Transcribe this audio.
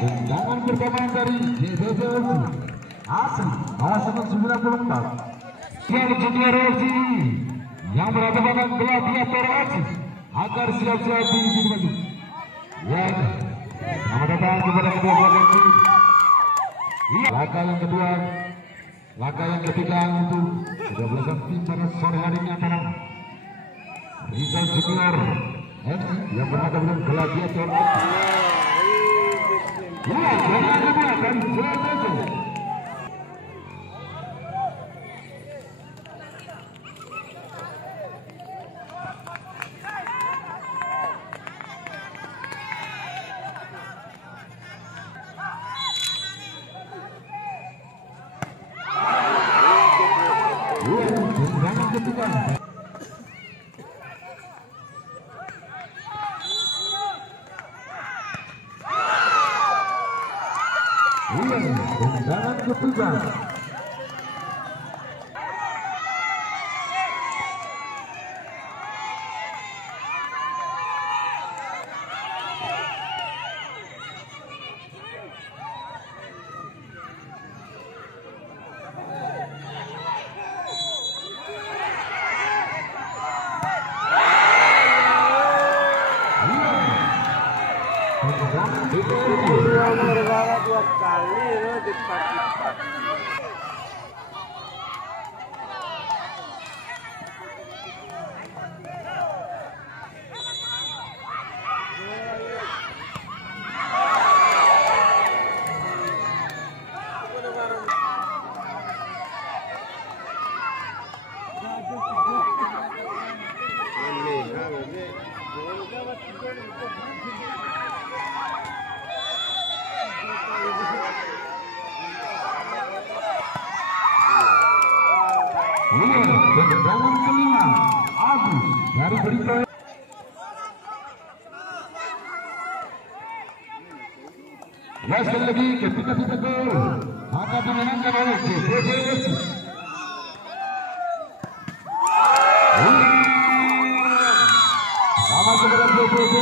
tendangan pertama dari JBB asli kawasan 94 yang junior FC yang berhadapan dengan Gladiator FC agar siap-siap di maju. Ya, selamat datang kepada kedua belah tim. Langkah yang kedua, langkah yang ketiga untuk kedua belah tim pada sore hari ini antara Rizal Junior FC yang berhadapan dengan Gladiator FC. Ya, yang kedua dan selanjutnya. Tendangan ketiga. Tendangan ketiga. Dua kali lo dipakai. Tendangan kelima Agus dari Berita. Ya, sekali lagi ketika kita gol maka dimenangkan oleh JBB. Selamat kepada JBB.